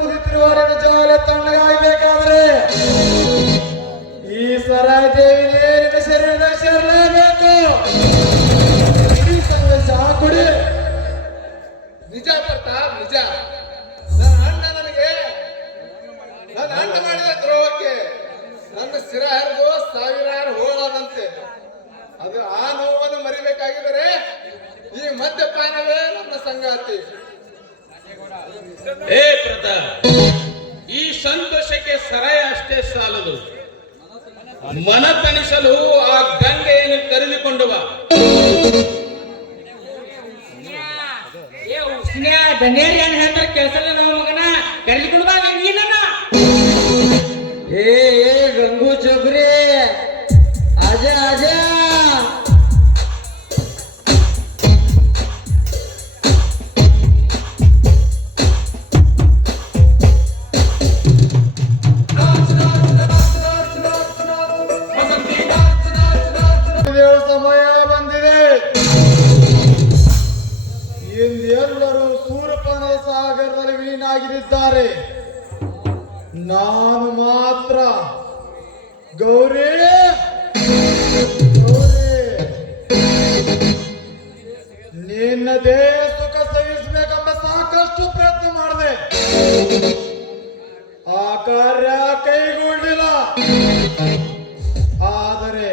ಕುದಿತಿರುವ ಜಾಲ ತಣ್ಣಗಾಗಬೇಕಾದ್ರೆ ಈ ಸರಾಯ್ ದೇವಿ ನಿಮ್ಮ ಶರೀರದಾಗ ಸೇರಲೇಬೇಕು. ಚಹಾ ಕುಡಿ. ನಿಜ ಪ್ರತಾಪ್, ನಿಜ. ನನ್ನ ಅಣ್ಣ ಮಾಡಿದ ದ್ರೋಹಕ್ಕೆ ನನ್ನ ಶಿರ ಹರಿದು ಸಾವಿರಾರು ಹೋಳಾದಂತೆ. ಅದು ಆ ನೋವನ್ನು ಮರಿಬೇಕಾಗಿದ್ದರೆ ಈ ಮದ್ಯಪಾನವೇ ನನ್ನ ಸಂಗಾತಿ. ಹೇ ಪ್ರತಾಪ್, ಈ ಸಂತೋಷಕ್ಕೆ ಸರಾಯ ಅಷ್ಟೇ ಸಾಲದು. ಮನತನಿಸಲು ಆ ಗಂಗೆಯನ್ನು ಕರೆದುಕೊಂಡು ಬಾ. ಧನೇರಿಯನ್ನು ಹೇಳ್ತಾರೆ ಕೆಲಸಲ್ಲ ನಾವು ಮಗನ ಕರೆದುಕೊಂಡು ಬಾ ನೀನನ್ನ. ಏ ಗಂಗು ಚೊಬ್ರಿ ಆಜ ಆಜ. ಸಮಯ ಬಂದಿದೆ. ಎಲ್ಲರೂ ಸೂರಪನ ಸಾಗರದಲ್ಲಿ ವಿಲೀನಾಗಿದ್ದಾರೆ. ನಾನು ಮಾತ್ರ ಗೌರಿ ನಿನ್ನದೇ ಸುಖ ಸಹಿಸಬೇಕೆಂಬ ಸಾಕಷ್ಟು ಪ್ರಯತ್ನ ಮಾಡಿದೆ. ಆ ಕಾರ್ಯ ಕೈಗೊಂಡಿಲ್ಲ. ಆದರೆ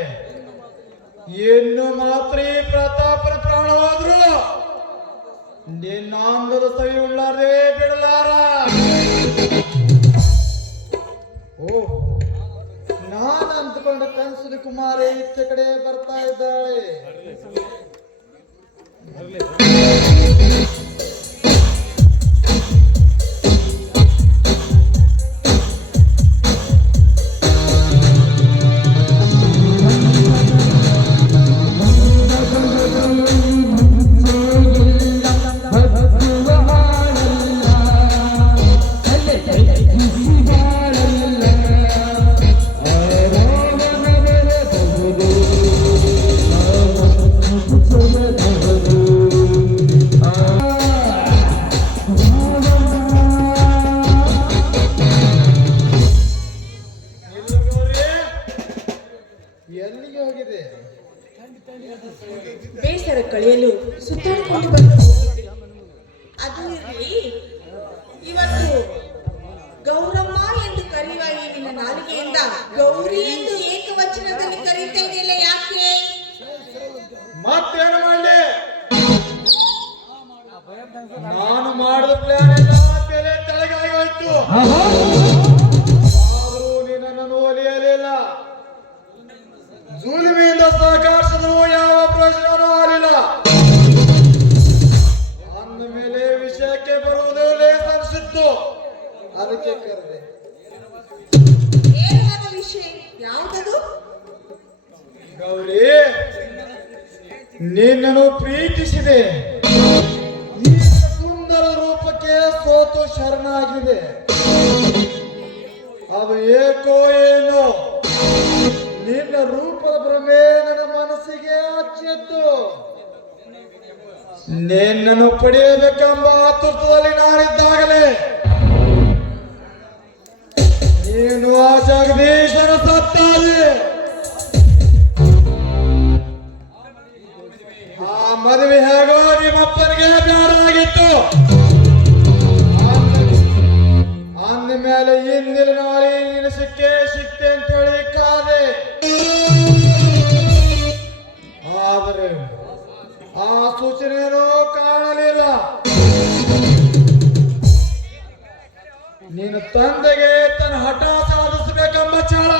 ಇನ್ನು ಮಾತ್ರ ಈ ಪ್ರತಾಪನ ಪ್ರಾಣ ಹೋದ್ರು ನಿನ್ನ ಅಂಗದ ಸವಿ ಉಳ್ಳಾರೇ ಬಿಡಲಾರ. ನಾನು ಅಂದುಕೊಂಡ ಕನಸಿನ ಕುಮಾರಿ ಈಚೆ ಕಡೆ ಬರ್ತಾ ಇದ್ದಾಳೆ. ಎಲ್ಲಿಗೆ ಹೋಗಿದೆ? ಬೇಸರ ಕಳೆಯಲು ಸುತ್ತಾಡಿಕೊಂಡು ಬಂದರು. ಅದು ಇರಲಿ, ಇವತ್ತು ಗೌರಮ್ಮ ಎಂದು ಕರೆಯುವ ಈ ನಿನ್ನ ನಾಲಿಗೆಯಿಂದ ಗೌರಿ ಎಂದು ಏಕವಚನದಲ್ಲಿ ಕರೀತಾ ಇದೆಯಲ್ಲ, ಯಾಕೆ? ಮತ್ತೇನು ಮಾಡಲಿ? ನಾನು ಮಾಡಿದ ಪ್ಲಾನ್ ಎಲ್ಲ ತಲೆ ತೆಳಗಾಗಿ ಹೋಯ್ತು. ಆದರೂ ನಿನ್ನನ್ನು ಒಲಿಯಲಿಲ್ಲ. ಜುಲ್ಮಿಯಿಂದ ಸಹಕರಿಸಿದ್ರು ಯಾವ ಪ್ರಯೋಜನವೂ ಆಗಲಿಲ್ಲ. ಅಂದ ಮೇಲೆ ವಿಷಯಕ್ಕೆ ಬರುವುದು ಲೇಸ ಅನಿಸಿತ್ತು. ಅದಕ್ಕೆ ಕರೆದೆ. ನೇರವಾದ ವಿಷಯ ಯಾವುದದು? ಗೌರಿ, ನಿನ್ನನ್ನು ಪ್ರೀತಿಸಿದೆ. ಈ ಸುಂದರ ರೂಪಕ್ಕೆ ಸೋತು ಶರಣಾಗಿದೆ. ಅದು ಏಕೋ ಏನೋ ನಿನ್ನ ರೂಪದ ಭ್ರಮೆ ನನ್ನ ಮನಸ್ಸಿಗೆ ಹಚ್ಚಿತ್ತು. ನಿನ್ನನ್ನು ಪಡೆಯಬೇಕೆಂಬ ಆತುರದಲ್ಲಿ ನಾನಿದ್ದಾಗಲೇ ನೀನು ಆ ಜಗದೀಶನ ಸತ್ತಾದೆ. ಆ ಮದುವೆ ಹೇಗೋ ನಿಮ್ಮಪ್ಪನಿಗೆ ಬ್ಯಾರಾಗಿತ್ತು. ಅಂದ ಮೇಲೆ ಇಂದಿನ ನಾಳೆ ನೀನು ಸಿಕ್ಕೇ ಸಿಕ್ತೆ ಅಂತ ಹೇಳಿ ಕಾದೆ. ಆದರೆ ಆ ಸೂಚನೆಯೂ ಕಾಣಲಿಲ್ಲ. ನಿನ್ನ ತಂದೆಗೆ ತನ್ನ ಹಠ ಸಾಧಿಸಬೇಕೆಂಬ ಛಲ,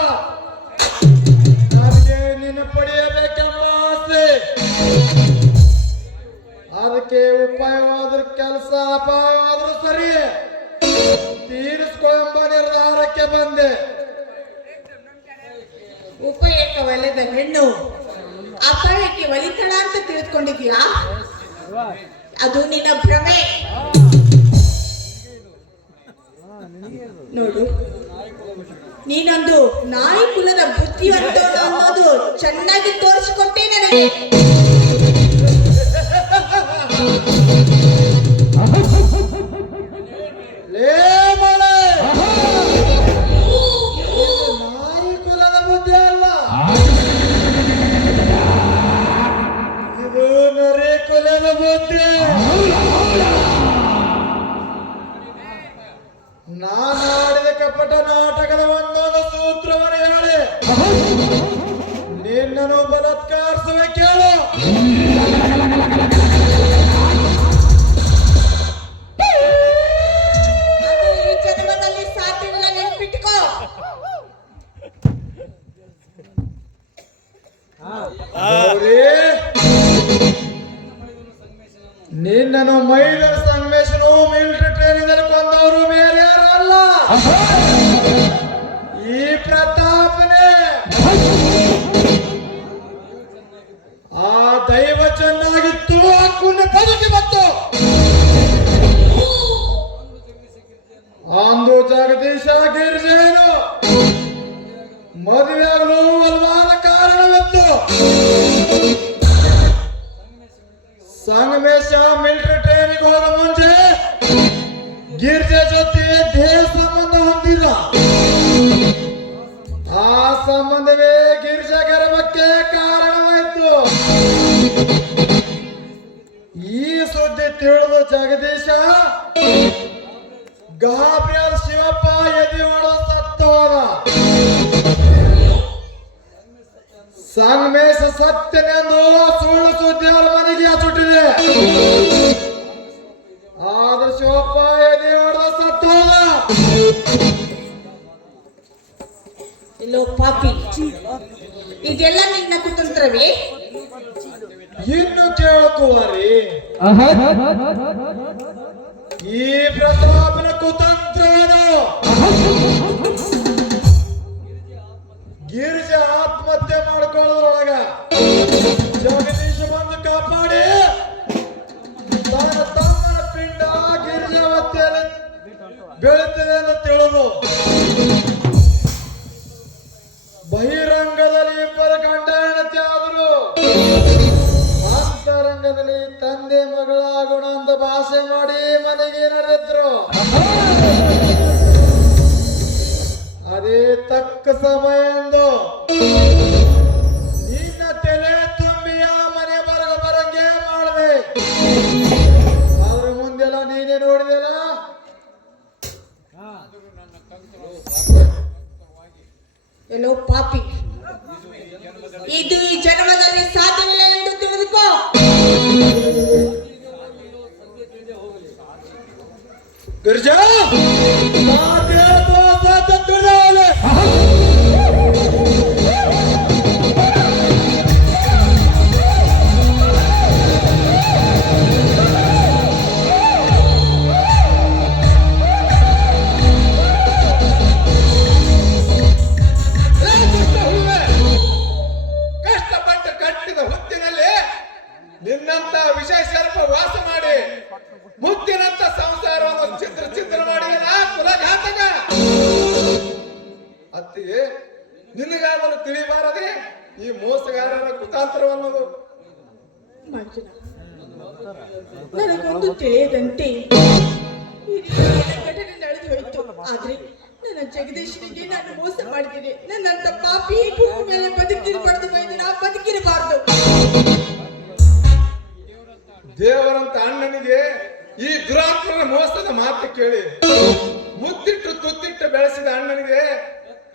ನನಗೆ ನಿನ್ನ ಪಡೆಯಬೇಕೆಂಬ ಆಸೆ. ಅದಕ್ಕೆ ಉಪಾಯವಾದ್ರೂ ಕೆಲಸ, ಅಪಾಯವಾದ್ರೂ ಸರಿ ತೀರಿಸ್ಕೊಂಬ ನಿರ್ಧಾರಕ್ಕೆ ಬಂದೆ. ಉಪಯೋಗವಲ್ಲದ ಹೆಣ್ಣು ಅಪಾಯಕ್ಕೆ ಒಲಿತಳ ಅಂತ ತಿಳಿದುಕೊಂಡಿದ್ಯಾ? ಅದು ನಿನ್ನ ಭ್ರಮೆ. ನೋಡು, ನೀನೊಂದು ನಾಯಿ ಕುಲದ ಬುದ್ಧಿವಂತ ಅನ್ನೋದು ಚೆನ್ನಾಗಿ ತೋರಿಸಿಕೊಟ್ಟೆ ನನಗೆ. ಲೇ ಮಳ ನರಿ ಕುಲದ ಬುದ್ಧಿ. ನಾನು ಆಡಿದ ಕಪಟ ನಾಟಕದ ಒಂದೊಂದು ಸೂತ್ರವನ್ನು ಹೇಳಿ ನಿನ್ನನ್ನು ಬಲಾತ್ಕಾರಿಸುವೆ ಕೇಳು. ಅದು ಈ ಜನ್ಮದಲ್ಲಿ ಸಾಧ್ಯವಿಲ್ಲ, ನೆನ್ಪಿಟ್ಕೋ. ಗೌರಿ, ನಿನ್ನನ್ನು ಮೈದನ ಸಂಗಮೇಶನು ಮಿಲಿಟರಿ ಟ್ರೈನಿಂಗ್ ಕೊಂದವರು ಬೇರೆ ಯಾರು ಅಲ್ಲ, ಈ ಪ್ರತಾಪನೇ. ಆ ದೈವ ಚೆನ್ನಾಗಿತ್ತು, ಆ ಕುಣ್ಣ ಬದುಕಿ ಬಂತು. ಅಂದು ಜಗದೀಶ ಗಿರಿಜೇನು ಮದುವೆಯಾಗಲು ಹಲವಾರು ಕಾರಣವಿತ್ತು. ಸಂಗಮೇಶ ಮಿಲಿಟರಿ ಟ್ರೈನಿಗೆ ಹೋಗ ಮುಂಚೆ ಗಿರಿಜೆ ಜೊತೆ ದೇಹ ಸಂಬಂಧ ಹೊಂದಿದ. ಆ ಸಂಬಂಧವೇ ಗಿರಿಜಾ ಗರ್ಭಕ್ಕೆ ಕಾರಣವಾಯಿತು. ಈ ಸುದ್ದಿ ತಿಳಿದು ಜಗದೀಶ ಗಾಬ್ರಿಯಾದ ಶಿವಪ್ಪ ಎದೆಯೊಳ ಸತ್ತು ಹೋದ. ಸಂಗಮೇಶ ಸತ್ಯನೆಂದು ಸುಳ್ಳು ಸುದ್ದಿ ಅವರ ಮನೆಗೆ ಸುಟ್ಟಿದೆ. ಆದ್ರೆ ಶಿವಪ್ಪ ಎದೆಯೊಳ ಸತ್ತು ಹೋದ. ಇಲ್ಲೋ ಪಾಪಿ, ಇದೆಲ್ಲ ನಿನ್ನ ಕುತಂತ್ರವೇ? ಇನ್ನು ಕೇಳಕುವರಿ, ಈ ಪ್ರತಾಪನ ಕುತಂತ್ರವೇನು? ಗಿರಿಜಾ ಆತ್ಮಹತ್ಯೆ ಮಾಡಿಕೊಳ್ಳೋದ್ರೊಳಗ ಜಗದೀಶ ಬಂದು ಕಾಪಾಡಿ ತನ್ನ ತಮ್ಮನ ಪಿಂಡ ಗಿರಿಜಾ ಹತ್ಯೆಯಲ್ಲಿ ಬೆಳೀತದೆ ಅಂತ ತಿಳಿದು ಬಹಿರಂಗದಲ್ಲಿ ಇಬ್ಬರ ಗಂಡ ಹೆಂಡತಿ ಆದರು. ಅಂತರಂಗದಲ್ಲಿ ತಂದೆ ಮಗಳಾಗೋಣ ಅಂತ ಭಾಷೆ ಮಾಡಿ ಮನೆಗೆ ನಡೆದ್ರು. ಅದೇ ತಕ್ಕ ಸಮಯ ಎಂದು ನಿನ್ನ ತಲೆ ತುಂಬಿಯ ಮನೆ ಬರಂಗೆ ಮಾಡಿದೆ. ಆದ್ರೆ ಮುಂದೆಲ್ಲ ನೀನೇ ನೋಡಿದೆಲ್ಲ. ಎಲ್ಲೋ ಪಾಪಿ, ಇದು ಈ ಜನ್ಮದಲ್ಲಿ ಸಾಧ್ಯವಿಲ್ಲ ಎಂದು ತಿಳಿದುಕೋ. ಗಿರಿಜಾ ಕಷ್ಟಪಟ್ಟು ಕಟ್ಟಿದ ಹುತ್ತಿನಲ್ಲಿ ನಿನ್ನಂತ ವಿಷಯ ಸರ್ಪ ವಾಸ ಮಾಡಿ ಮುತ್ತಿನಂತ ಸಂಸಾರವನ್ನು ಚಿತ್ರ ಮಾಡಿದ ಕುಲಘಾತಕ. ಅತ್ತಿಗೆ ನಿನಗಾದರೂ ತಿಳಿಬಾರದೆ ಈ ಮೋಸಗಾರರ ಕುತಾಂತ್ರವನ್ನೋದು. ಮಂಜುನಾ, ನನಗೊಂದು ತಿಳಿಯದಂತೆ ಈ ರೀತಿಯ ಘಟನೆ ನಡೆದು ಹೋಯಿತು. ಆದ್ರೆ ನನ್ನ ಜಗದೀಶನಿಗೆ ನಾನು ಮೋಸ ಮಾಡಿದ್ದೀನಿ. ನನ್ನಂತ ಪಾಪಿ ಭೂಮಿ ಮೇಲೆ ಬದುಕಿರಬಾರ್ದು, ನಾ ಬದುಕಿರಬಾರ್ದು. ದೇವರಂತ ಅಣ್ಣನಿಗೆ ಈ ದುರಾತ್ಮನ ಮೋಸದ ಮಾತು ಕೇಳಿ ಮುತ್ತಿಟ್ಟು ತುತ್ತಿಟ್ಟು ಬೆಳೆಸಿದ ಅಣ್ಣನಿಗೆ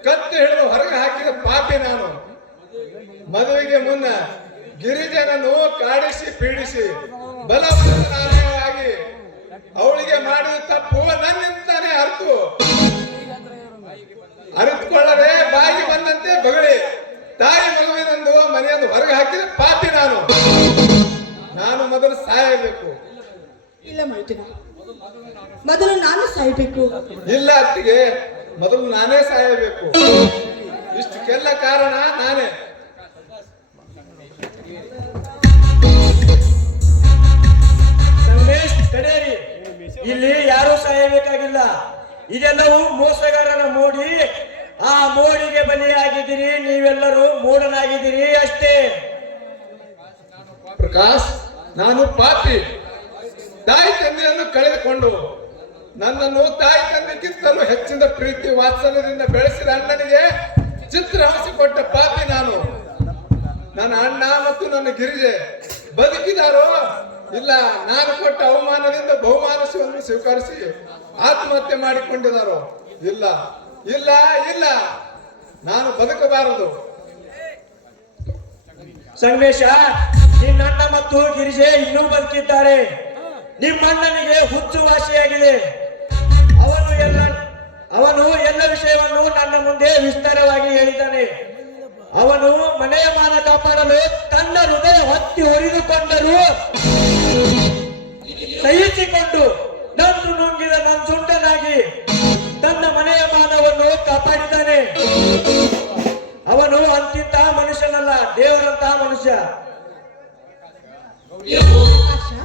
ಕತ್ತಿ ಹಿಡಿದು ಹೊರಗೆ ಹಾಕಿದ ಪಾಪಿ ನಾನು. ಮದುವೆಗೆ ಮುನ್ನ ಗಿರಿಜನನ್ನು ಕಾಡಿಸಿ ಪೀಡಿಸಿ ಬಲವಾಗಿ ಅವಳಿಗೆ ಮಾಡಿದ ತಪ್ಪು ನನ್ನಿಂದಾನೇ ಅರಿತುಕೊಳ್ಳದೆ ಬಾಗಿ ಬಂದಂತೆ ಬಗಳಿ ತಾಯಿ ಮಗುವಿನಂದು ಮನೆಯನ್ನು ಹೊರಗೆ ಹಾಕಿದ ಪಾಪಿ ನಾನು ಮೊದಲು ಸಾಯಬೇಕು. ಇಲ್ಲ ಮೈದುನ, ಮೊದಲು ನಾನು ಸಾಯಬೇಕು. ಇಲ್ಲ ಅತ್ತಿಗೆ, ಮೊದಲು ನಾನೇ ಸಾಯಬೇಕು. ಇಷ್ಟಕ್ಕೆಲ್ಲ ಕಾರಣ ನಾನೇ. ಸಂಗಮೇಶ್ ತಡೆಯಿರಿ, ಇಲ್ಲಿ ಯಾರೂ ಸಾಯಬೇಕಾಗಿಲ್ಲ. ಇದೆಲ್ಲವೂ ಮೋಸಗಾರರ ಮೋಡಿ. ಆ ಮೋಡಿಗೆ ಬಲಿಯಾಗಿದ್ದೀರಿ, ನೀವೆಲ್ಲರೂ ಮೂಢನಾಗಿದ್ದೀರಿ ಅಷ್ಟೇ. ಪ್ರಕಾಶ್, ನಾನು ಪಾಪಿ. ತಾಯಿ ತಂದೆಯನ್ನು ಕಳೆದುಕೊಂಡು ನನ್ನನ್ನು ತಾಯಿ ತಂದೆಗಿಂತಲೂ ಹೆಚ್ಚಿನ ಪ್ರೀತಿ ವಾತ್ಸಲ್ಯದಿಂದ ಬೆಳೆಸಿದ ಅಣ್ಣನಿಗೆ ಚಿತ್ರಹಿಂಸೆ ಕೊಟ್ಟ ಪಾಪಿ ನಾನು. ನನ್ನ ಅಣ್ಣ ಮತ್ತು ನನ್ನ ಗಿರಿಜೆ ಬದುಕಿದಾರೋ ಇಲ್ಲ ನಾನು ಕೊಟ್ಟ ಅವಮಾನದಿಂದ ಬಹುಮಾನವನ್ನು ಸ್ವೀಕರಿಸಿ ಆತ್ಮಹತ್ಯೆ ಮಾಡಿಕೊಂಡಿದ್ದಾರೋ? ಇಲ್ಲ ಇಲ್ಲ ಇಲ್ಲ, ನಾನು ಬದುಕಬಾರದು. ಸಂಗಮೇಶ, ನಿನ್ನಣ್ಣ ಮತ್ತು ಗಿರಿಜೆ ಇನ್ನೂ ಬದುಕಿದ್ದಾರೆ. ನಿಮ್ಮಣ್ಣನಿಗೆ ಹುಚ್ಚು ವಾಸಿಯಾಗಿದೆ. ಅವನು ಎಲ್ಲ ವಿಷಯವನ್ನು ನನ್ನ ಮುಂದೆ ವಿಸ್ತಾರವಾಗಿ ಹೇಳಿದ್ದಾನೆ. ಅವನು ಮನೆಯ ಮಾನ ಕಾಪಾಡಲು ತನ್ನ ಹೃದಯ ಹೊತ್ತಿ ಹೊರಿದುಕೊಂಡರು ಸಹಿಸಿಕೊಂಡು ನಂದು ನುಂಗಿದ ನಂಜುಂಡನಾಗಿ ತನ್ನ ಮನೆಯ ಮಾನವನ್ನು ಕಾಪಾಡಿದ್ದಾನೆ. ಅವನು ಅಂತಿಂತ ಮನುಷ್ಯನಲ್ಲ, ದೇವರಂತಹ ಮನುಷ್ಯ. ಆಶಾ,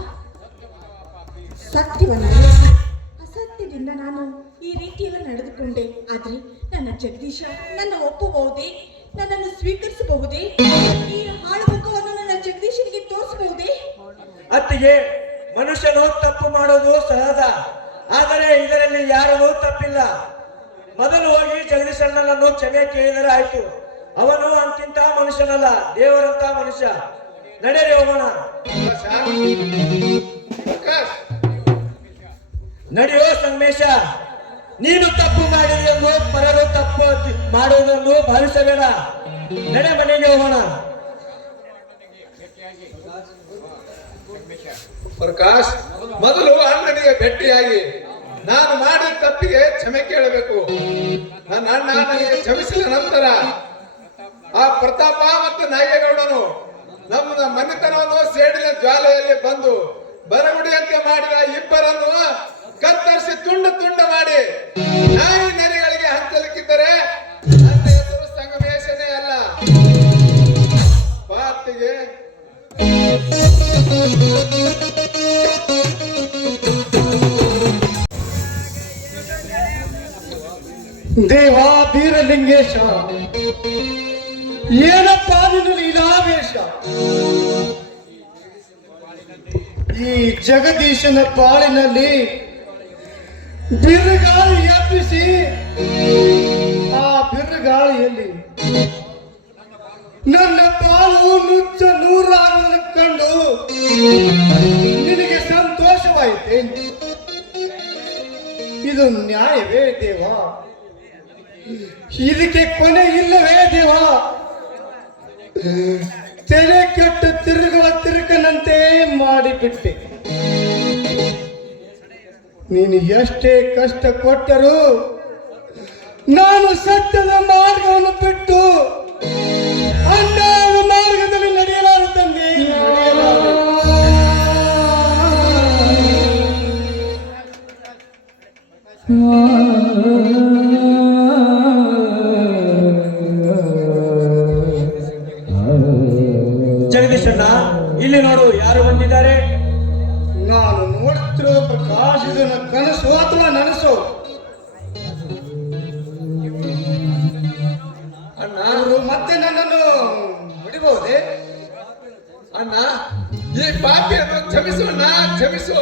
ಸತ್ಯವನ್ನ ಅಸತ್ಯದಿಂದ ನಾನು ಈ ರೀತಿಯೆಲ್ಲ ನಡೆದುಕೊಂಡೆ. ಆದ್ರೆ ನನ್ನ ಜಗದೀಶ ನನ್ನ ಒಪ್ಪಬಹುದೇ? ನನ್ನನ್ನು ಸ್ವೀಕರಿಸಬಹುದೇ? ಈ ಹಾಳು ಮುಖವನ್ನು ನನ್ನ ಜಗದೀಶನಿಗೆ ತೋರಿಸಬಹುದೇ? ಅತ್ತಿಗೆ, ಮನುಷ್ಯನು ತಪ್ಪು ಮಾಡೋದು ಸಹಜ, ಆದರೆ ಇದರಲ್ಲಿ ಯಾರೂ ತಪ್ಪಿಲ್ಲ. ಮೊದಲು ಹೋಗಿ ಜಗದೀಶಣ್ಣನನ್ನು ಕ್ಷಮೆ ಕೇಳಿದರೆ ಆಯ್ತು. ಅವನು ಅಂತಿಂತ ಮನುಷ್ಯನಲ್ಲ, ದೇವರಂತ ಮನುಷ್ಯ. ನಡೆರಿ ಹೋಗೋಣ. ಪ್ರಕಾಶ್, ನಡೆಯೋ ಸಂಗಮೇಶ. ನೀನು ತಪ್ಪು ಮಾಡಿದೆಂದು ಪರರು ತಪ್ಪು ಮಾಡುವುದನ್ನು ಭಾವಿಸಬೇಡ. ನಡೆ, ಮನೆಗೆ ಹೋಗೋಣ. ಪ್ರಕಾಶ್, ಮೊದಲು ಅಣ್ಣನಿಗೆ ಭೇಟಿಯಾಗಿ ನಾನು ಮಾಡಿದ ತಪ್ಪಿಗೆ ಕ್ಷಮೆ ಕೇಳಬೇಕು. ನನ್ನ ಅಣ್ಣ ನನಗೆ ಕ್ಷಮಿಸಿದ ನಂತರ ಆ ಪ್ರತಾಪ ಮತ್ತು ನಾಗೇಗೌಡನು ನಮ್ಮ ಮನೆತನವನ್ನು ಸೇಡಿನ ಜ್ವಾಲೆಯಲ್ಲಿ ಬಂದು ಬರಗುಡಿಯಂತೆ ಮಾಡಿದ ಇಬ್ಬರನ್ನು ಕತ್ತರಿಸಿ ತುಂಡು ತುಂಡು ಮಾಡಿ ನಾಯಿ ನೆರೆಗಳಿಗೆ ಹಂಚಲಿಕ್ಕಿದ್ದರೆ ನನ್ನ ಹೆಸರು ಸಂಗಮೇಶನೇ ಅಲ್ಲ. ಪಾತಿಗೆ ದೇವ ಬೀರಲಿಂಗೇಶ, ಏನಪ್ಪ ನಿನ್ನ ಲೀಲಾವೇಶ? ಈ ಜಗದೀಶನ ಪಾಳಿನಲ್ಲಿ ಬಿರುಗಾಳಿ ಎಬ್ಬಿಸಿ ಆ ಬಿರುಗಾಳಿಯಲ್ಲಿ ನನ್ನ ಪಾಲು ನುಚ್ಚ ನೂರಾಗಲು ಕಂಡು ನಿನಗೆ ಸಂತೋಷವಾಯಿತೆ. ಇದು ನ್ಯಾಯವೇ ದೇವ? ಇದಕ್ಕೆ ಕೊನೆ ಇಲ್ಲವೇ ದೇವ? ತೆರೆ ಕೆಟ್ಟು ತಿರುಗುವ ತಿರುಕನಂತೆ ಮಾಡಿಬಿಟ್ಟೆ. ನೀನು ಎಷ್ಟೇ ಕಷ್ಟ ಕೊಟ್ಟರೂ ನಾನು ಸತ್ಯದ ಮಾರ್ಗವನ್ನು ಬಿಟ್ಟು ಅನ್ಯಾಯದ ಮಾರ್ಗದಲ್ಲಿ ನಡೆಯಲಾರೆ ತಂದೆ, ನಡೆಯಲಾರೆ. ಜಗದೀಶಣ್ಣ, ಇಲ್ಲಿ ನೋಡು, ಯಾರು ಬಂದಿದ್ದಾರೆ? ನಾನು ನೋಡುತ್ತಿರುವ ಪ್ರಕಾಶ್, ಇದನ್ನ ಕನಸು ಅಥವಾ ನನಸು? ಅಣ್ಣ, ಅವರು ಮತ್ತೆ ನನ್ನನ್ನು ಹೊಡಿಬಹುದೇ? ಅಣ್ಣ, ಈ ಪಾಪಿಯನ್ನು ಕ್ಷಮಿಸು ಅಣ್ಣ, ಕ್ಷಮಿಸು.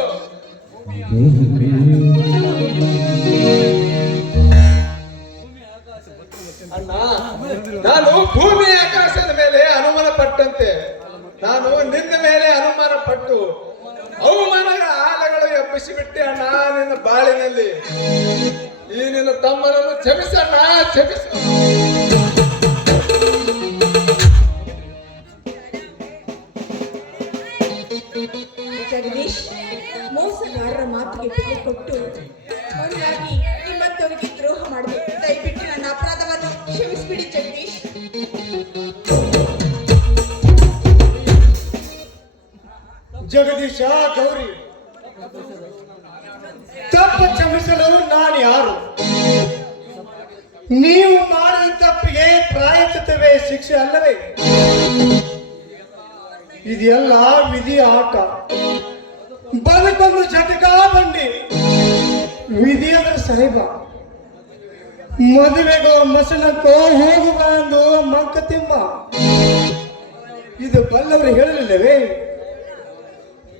ಅಣ್ಣ, ನಾನು ಭೂಮಿ ಆಕಾಶದ ಮೇಲೆ ಅನುಮಾನ ಪಟ್ಟಂತೆ ನಾನು ನಿನ್ನ ಮೇಲೆ ಅನುಮಾನ ಪಟ್ಟು ಅವಮಾನಗಳ ಆಲಗಳು ಎಬ್ಬಿಸಿಬಿಟ್ಟೆ ಅಣ್ಣ ನಿನ್ನ ಬಾಳಿನಲ್ಲಿ. ಈ ನಿನ್ನ ತಮ್ಮನನ್ನು ಕ್ಷಮಿಸಣ್ಣ, ಕ್ಷಮಿಸು. ಜಗದೀಶ್, ಮೋಸಗಾರರ ಮಾತಿಗೆ ಬೆಲೆ ಕೊಟ್ಟು ಮರುವಾಗಿ ನಿಮ್ಮಂತವರಿಗೆ ದ್ರೋಹ ಮಾಡಿದೆ. ದಯವಿಟ್ಟು ನನ್ನ ಅಪರಾಧವನ್ನು ಕ್ಷಮಿಸಿಬಿಡಿ ಜಗದೀಶ್. ಜಗದೀಶ, ಗೌರಿ, ತಪ್ಪು ಕ್ಷಮಿಸಲು ನಾನು ಯಾರು? ನೀವು ಮಾಡಿದ ತಪ್ಪಿಗೆ ಪ್ರಾಯಚಿತ್ತವೇ ಶಿಕ್ಷೆ ಅಲ್ಲವೇ? ಇದೆಲ್ಲ ವಿಧಿಯ ಆಟ. ಬದುಕೊಂದು ಜಟಕ ಬಂಡಿ, ವಿಧಿಯದ ಸಾಹಿಬ. ಮದುವೆಗೋ ಮಸನಕ್ಕೋ ಹೋಗುವ ಎಂದು ಮಂಕತಿಮ್ಮ. ಇದು ಬಲ್ಲವರು ಹೇಳಲಿಲ್ಲವೇ?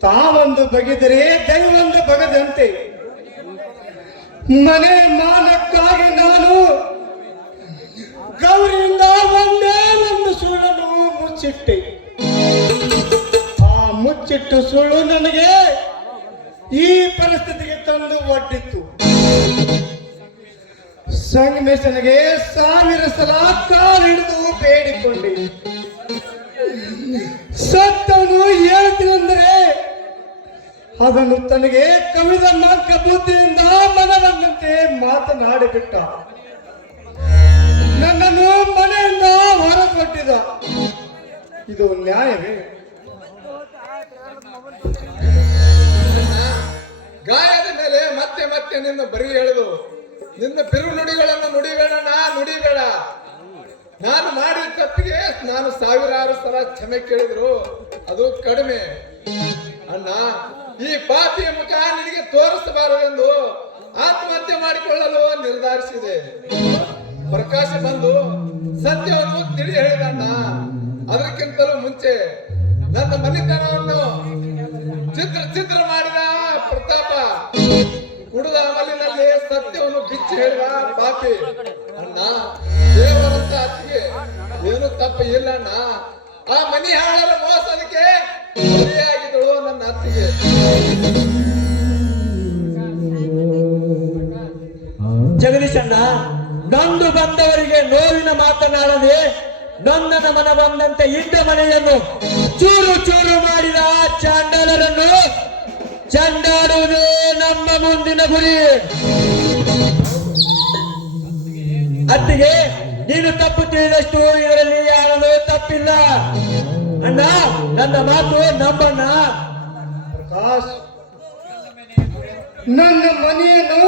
ತಾವೊಂದು ಬಗೆದರೆ ದೈವೊಂದು ಬಗದಂತೆ. ಮನೆ ಮಾನಕ್ಕಾಗಿ ನಾನು ಗೌರಿಯಿಂದ ಒಂದೇ ಒಂದು ಸುಳ್ಳನ್ನು ಮುಚ್ಚಿಟ್ಟೆ. ಆ ಮುಚ್ಚಿಟ್ಟು ಸುಳ್ಳು ನನಗೆ ಈ ಪರಿಸ್ಥಿತಿಗೆ ತಂದು ಒಡ್ಡಿತ್ತು. ಸಂಗಮೇಶನಿಗೆ 1000 ಸಲ ಕಾಲು ಹಿಡಿದು ಬೇಡಿಕೊಂಡೆ. ಸತ್ತವನು ಹೇಳ್ತೀನೆಂದರೆ ಅದನ್ನು ತನಗೆ ಕವಿದ ನಾಲ್ಕ ಬುದ್ಧಿಯಿಂದ ಮನವಂದಂತೆ ಮಾತನಾಡಿಬಿಟ್ಟ. ನನ್ನನ್ನು ಮನೆಯಿಂದ ಹೊರಗೊಟ್ಟಿದ. ಇದು ನ್ಯಾಯವೇ? ಗಾಯದ ಮೇಲೆ ಮತ್ತೆ ಮತ್ತೆ ನಿನ್ನ ಬರಿ ಹೇಳುದು, ನಿನ್ನ ಬಿರು ನುಡಿಗಳನ್ನು ನುಡಿಬೇಡ, ನುಡಿಬೇಡ. ನಾನು ಮಾಡಿದ ತಪ್ಪಿಗೆ ನಾನು 1000 ಸಲ ಕ್ಷಮೆ ಕೇಳಿದ್ರು ಅದು ಕಡಿಮೆ. ಅಣ್ಣ, ಈ ಪಾಪಿಯ ಮುಖ ನಿನಗೆ ತೋರಿಸಬಾರದೆಂದು ಆತ್ಮಹತ್ಯೆ ಮಾಡಿಕೊಳ್ಳಲು ನಿರ್ಧರಿಸಿದೆ. ಪ್ರಕಾಶ ಬಂದು ಸತ್ಯವನ್ನು ತಿಳಿ ಹೇಳಿದಣ್ಣ. ಅದಕ್ಕಿಂತಲೂ ಮುಂಚೆ ನನ್ನ ಮನೆತನವನ್ನು ಚಿತ್ರ ಮಾಡಿದ ಪ್ರತಾಪ ಕುಡಿದ ಅಮಲಿನಲ್ಲಿ ಸತ್ಯವನ್ನು ಬಿಚ್ಚಿ ಹೇಳಿದ ಪಾಪಿ. ಅಣ್ಣ, ದೇವರಂತ ಅತ್ತಿಗೆ ಏನು ತಪ್ಪ ಇಲ್ಲ ಅಣ್ಣ. ಆ ಮನಿ ಹಾಳರ ಮೋಸದಕ್ಕೆ ಬಲಿಯಾಗಿದ್ದಳು ನನ್ನ ಅತ್ತಿಗೆ. ಜಗದೀಶಣ್ಣ, ನೊಂದು ಬಂದವರಿಗೆ ನೋವಿನ ಮಾತನಾಡದೆ ನೊಂದನ ಮನ ಬಂದಂತೆ ಇದ್ದ ಮನೆಯನ್ನು ಚೂರು ಚೂರು ಮಾಡಿದ ಆ ಚಾಂಡಾಲರನ್ನು ಚಂಡಾಡುವುದೇ ನಮ್ಮ ಮುಂದಿನ ಗುರಿ. ಅತ್ತಿಗೆ, ನೀನು ತಪ್ಪು ತಿಳಿದಷ್ಟು ಇದರಲ್ಲಿ ಯಾರದು ತಪ್ಪಿಲ್ಲ. ಅಣ್ಣ, ನನ್ನ ಮಾತು ನಂಬಣ್ಣ. ಪ್ರಕಾಶ್, ನನ್ನ ಮನೆಯನ್ನು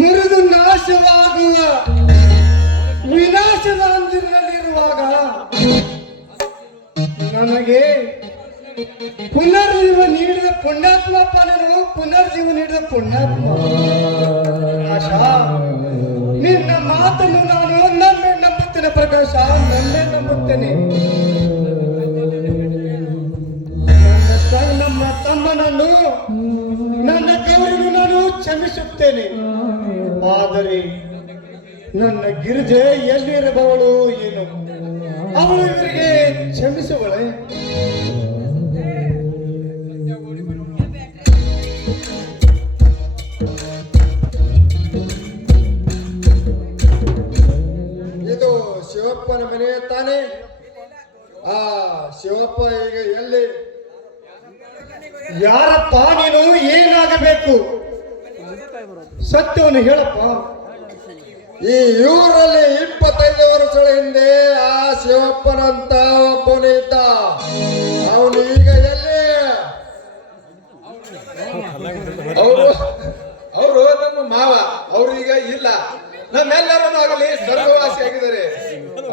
ಮುರಿದು ನಾಶವಾಗುವ ವಿನಾಶದ ಅಂದಿನಲ್ಲಿರುವಾಗ ನನಗೆ ಪುನರ್ಜೀವ ನೀಡಿದ ಪುಣ್ಯಾತ್ಮಪ್ಪ. ನೀನು ಪುನರ್ಜೀವ ನೀಡಿದ ಪುಣ್ಯಾತ್ಮ. ಆಶಾ, ನಿನ್ನ ಮಾತನ್ನು ನಾನು ನಂಬುತ್ತೇನೆ ಪ್ರಕಾಶ, ನಂಬುತ್ತೇನೆ. ನಮ್ಮ ತಮ್ಮನನ್ನು, ನನ್ನ ಗೌರಿಯನ್ನು ನಾನು ಕ್ಷಮಿಸುತ್ತೇನೆ. ಆದರೆ ನನ್ನ ಗಿರಿಜೆ ಎಲ್ಲಿರಬವಳು ಏನು? ಅವಳು ಇವರಿಗೆ ಕ್ಷಮಿಸುವಳೆ? ಇದು ಶಿವಪ್ಪನ ಮನೆ ತಾನೆ? ಆ ಶಿವಪ್ಪ ಈಗ ಎಲ್ಲಿ? ಯಾರಪ್ಪ ನೀನು? ಏನಾಗಬೇಕು? ಸತ್ಯವನ್ನು ಹೇಳಪ್ಪ. ಈ ಊರಲ್ಲಿ 25 ವರ್ಷಗಳ ಹಿಂದೆ ಆ ಶಿವಪ್ಪನಂತ ಒಬ್ಬನಿದ್ದ. ಅವನು ಈಗ ಎಲ್ಲಿ? ಅವರು ನಮ್ಮ ಮಾವ. ಅವ್ರೀಗ ಇಲ್ಲ. ನಮ್ಮೆಲ್ಲರನ್ನು ಆಗಲಿ ಸ್ವರ್ಗವಾಸಿ ಆಗಿದ್ದಾರೆ.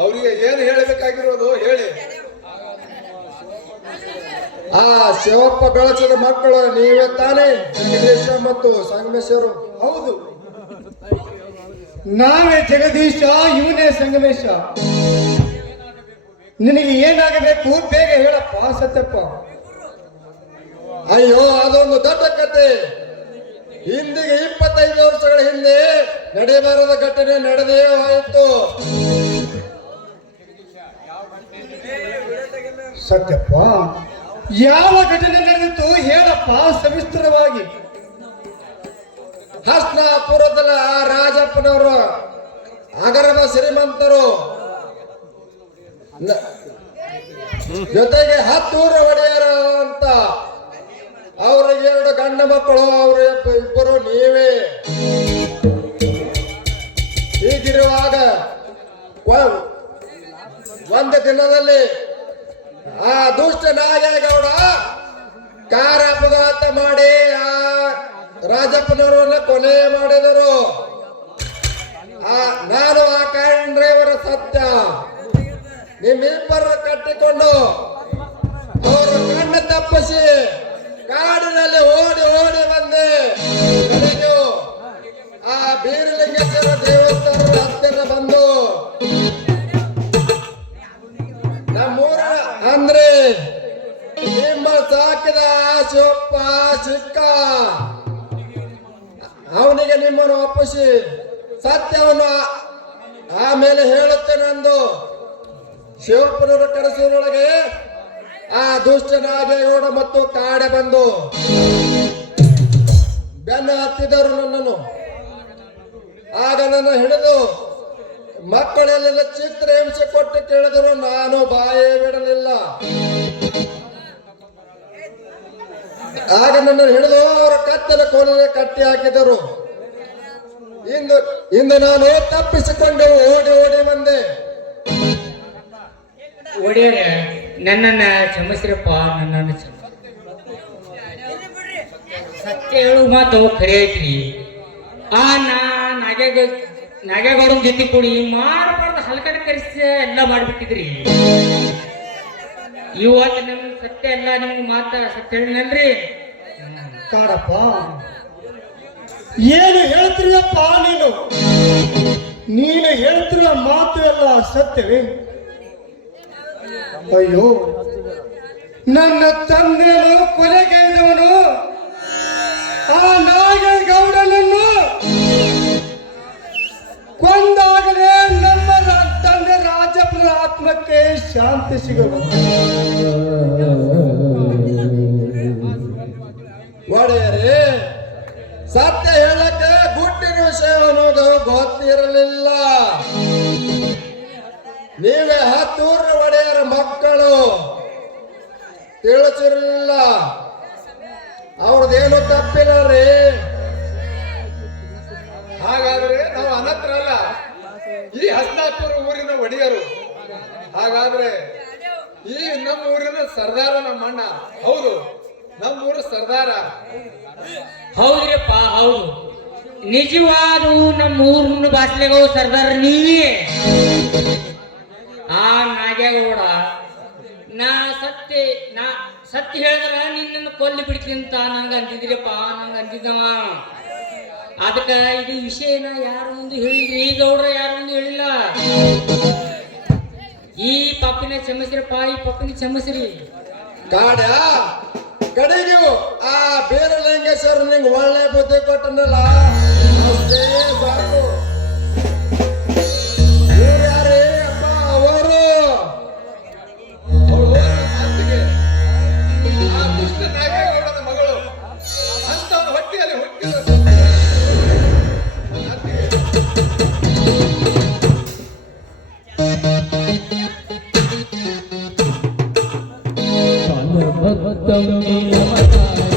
ಅವರಿಗೆ ಏನು ಹೇಳಬೇಕಾಗಿರೋದು ಹೇಳಿ. ಆ ಶಿವಪ್ಪ ಬೆಳೆಸಿದ ಮಕ್ಕಳು ನೀವೇ ತಾನೇ? ಜಗದೀಶ ಮತ್ತು ಸಂಗಮೇಶ್ವರು. ಹೌದು, ನಾವೇ ಜಗದೀಶ, ಇವನೇ ಸಂಗಮೇಶ. ನಿನಗೆ ಏನಾಗಬೇಕು? ಬೇಗ ಹೇಳಪ್ಪ ಸತ್ಯಪ್ಪ. ಅಯ್ಯೋ, ಅದೊಂದು ದೊಡ್ಡ ಕತೆ. ಹಿಂದಿಗೆ 25 ವರ್ಷಗಳ ಹಿಂದೆ ನಡೆಯಬಾರದ ಘಟನೆ ನಡೆದೇ ಹೋಯಿತು. ಸತ್ಯಪ್ಪ, ಯಾವ ಘಟನೆ ನಡೆದಿತ್ತು ಹೇಳಪ್ಪ ಸವಿಸ್ತರವಾಗಿ. ಹಸ್ನಾಪುರದಲ್ಲಿ ಆ ರಾಜಪ್ಪನವರು ಅಗರಬ ಶ್ರೀಮಂತರು, ಜೊತೆಗೆ 10 ಊರ ಒಡೆಯರು ಅಂತ. ಅವ್ರಿಗೆ 2 ಗಂಡ ಮಕ್ಕಳು, ಅವರು ಇಬ್ಬರು ನೀವೇ. ಹೀಗಿರುವಾಗ ಒಂದು ದಿನದಲ್ಲಿ ಆ ದುಷ್ಟ ನಾಗೇಗೌಡ ಕಾರ ಅಪಘಾತ ಮಾಡಿ ಆ ರಾಜಪ್ಪನವರನ್ನ ಕೊಲೆ ಮಾಡಿದರು. ನಾನು ಆ ಕಾರಿನ ಡ್ರೈವರ್ ಸತ್ಯ. ನಿಮ್ಮಿಬ್ಬರ ಕಟ್ಟಿಕೊಂಡು ಅವರು ಕಣ್ಣು ತಪ್ಪಿಸಿ ಕಾಡಿನಲ್ಲಿ ಓಡಿ ಓಡಿ ಬಂದೆ. ಬೆಳಗ್ಗೆ ಆ ಬೀರಲಿಂಗೇಶ್ವರ ದೇವಸ್ಥಾನದ ಹತ್ತಿರ ಬಂದು ನಮ್ಮೂರ ಅಂದ್ರೆ ನಿಮ್ಮ ಸಾಕಿದ ಶಿವಪ್ಪ ಸಿಕ್ಕ. ಅವನಿಗೆ ನಿಮ್ಮನ್ನು ಒಪ್ಪಿಸಿ ಸತ್ಯವನ್ನು ಆಮೇಲೆ ಹೇಳುತ್ತೇನೆಂದು ಶಿವಪ್ಪನವರ ಕರೆಸೂರೊಳಗೆ ಆ ದುಷ್ಟ ನಾಗೇಗೌಡ ಮತ್ತು ಕಾಡೆ ಬಂದು ಬೆನ್ನ ಹತ್ತಿದರು ನನ್ನನ್ನು. ಆಗ ನನ್ನ ಹಿಡಿದು ಮಕ್ಕಳೆಲ್ಲ ಚಿತ್ರಹಿಂಸೆ ಕೊಟ್ಟು ಕೇಳಿದರು. ನಾನು ಬಾಯೇ ಬಿಡಲಿಲ್ಲ. ಆಗ ನನ್ನ ಹಿಡಿದು ಅವರ ಕತ್ತಲ ಕೋಲಿಗೆ ಕಟ್ಟಿ ಹಾಕಿದರು. ಇಂದು ನಾನು ತಪ್ಪಿಸಿಕೊಂಡು ಓಡಿ ಓಡಿ ಬಂದೆ. ಒಡೆಯರೆ ನನ್ನನ್ನ ಕ್ಷಮಿಸ್ರಪ್ಪ, ನನ್ನನ್ನು ಸತ್ಯ ಹೇಳು ಮಾತು ಖರೆ ಐತ್ರಿ. ಆ ನಾಗೇಗೌಡನ ಜೊತೆ ಕೂಡಿ ಮಾಡಬಾರ್ದು ಹಲ್ಕಡ ಕರೆಸಿ ಎಲ್ಲ ಮಾಡ್ಬಿಟ್ಟಿದ್ರಿ. ಇವತ್ತು ನಮ್ ಸತ್ಯ ಎಲ್ಲ ನಿಮ್ಗೆ ಮಾತ ಸತ್ಯ ಹೇಳಿನಲ್ರಿ. ಕಾಡಪ್ಪ, ಏನು ಹೇಳ್ತೀಯಪ್ಪ ನೀನು ಹೇಳ್ತಿರೋ ಮಾತು ಎಲ್ಲ ಸತ್ಯವೇ? ಅಯ್ಯೋ, ನನ್ನ ತಂದೆಯನ್ನು ಕೊಲೆಗೈದವನು ಆ ನಾಗೇಗೌಡನನ್ನು ಕೊಂದಾಗಲೇ ನಮ್ಮ ತಂದೆ ರಾಜಪ್ಪನ ಆತ್ಮಕ್ಕೆ ಶಾಂತಿ ಸಿಗಬಹುದು. ಒಡೆಯರೇ, ಸತ್ಯ ಹೇಳಕ್ಕೆ ಗುಟ್ಟಿನ ವಿಷಯವನ್ನು ಗೊತ್ತಿರಲಿಲ್ಲ. ನೀವೇ 10 ಊರ ಒಡೆಯರ ಮಕ್ಕಳು, ತಿಳಿಸಿರಲಿಲ್ಲ. ಅವ್ರದ್ದೇನು ತಪ್ಪಿಲ್ಲ ರೀ. ಹಾಗಾದ್ರೆ ನಾವು ಅನತ್ರಲ್ಲ, ಈ ಹಸ್ತಾಪುರ ಊರಿನ ಒಡೆಯರು. ಹಾಗಾದ್ರೆ ಈ ನಮ್ಮ ಊರಿನ ಸರ್ದಾರ ನಮ್ಮ ಅಣ್ಣ. ಹೌದು, ನಮ್ಮೂರು ಸರ್ದಾರ. ಹೌದ್ರಪ್ಪ, ಹೌದು. ನಿಜವಾದ ನಮ್ಮ ಊರಿನ ಬಾಸ್ಲೆಗೋ ಸರ್ದಾರ್ ನೀವೇ. ಆ ನಾಗೇಗೌಡ ನಾ ಸತ್ಯ ಹೇಳಿದ್ರ ನಿನ್ನನ್ನು ಕೊಲ್ಲಿ ಬಿಡ್ತೀನಿ ಅಂತ ನಂಗೆ ಅಂದಿದ್ರಪ್ಪ, ನಂಗೆ ಅಂದಿದ್ದವ. ಅದಕ್ಕ ಇದು ವಿಷಯನ ಯಾರು ಮುಂದೆ ಹೇಳಿದ್ರಿ, ಈ ಗೌಡ್ರ ಯಾರು ಮುಂದೆ ಹೇಳಿಲ್ಲ. ಈ ಪಪ್ಪಿನ ಕ್ಷಮಿಸ್ರಪ್ಪ, ಈ ಪಪ್ಪಿನ ಕ್ಷಮಿಸ್ರಿ. ಕಾಡ ಕಡೆಗೂ ಆ ಬೀರಲಿಂಗೇಶ್ವರ ನಿಂಗೆ ಒಳ್ಳೆ ಬುದ್ಧಿ ಕೊಟ್ಟನಲ್ಲ, ಅಷ್ಟೇ ಸಾಕು. ಇವ್ರು ಯಾರೇ ಅಪ್ಪ? ಅವರು ಆ ದುಷ್ಟ ನಾಗೇಗೌಡನ ಮಗಳು ಅಂತವನ ಹೊಟ್ಟೆಯಲ್ಲಿ ಹುಟ್ಟಿದ ಭಕ್ತನು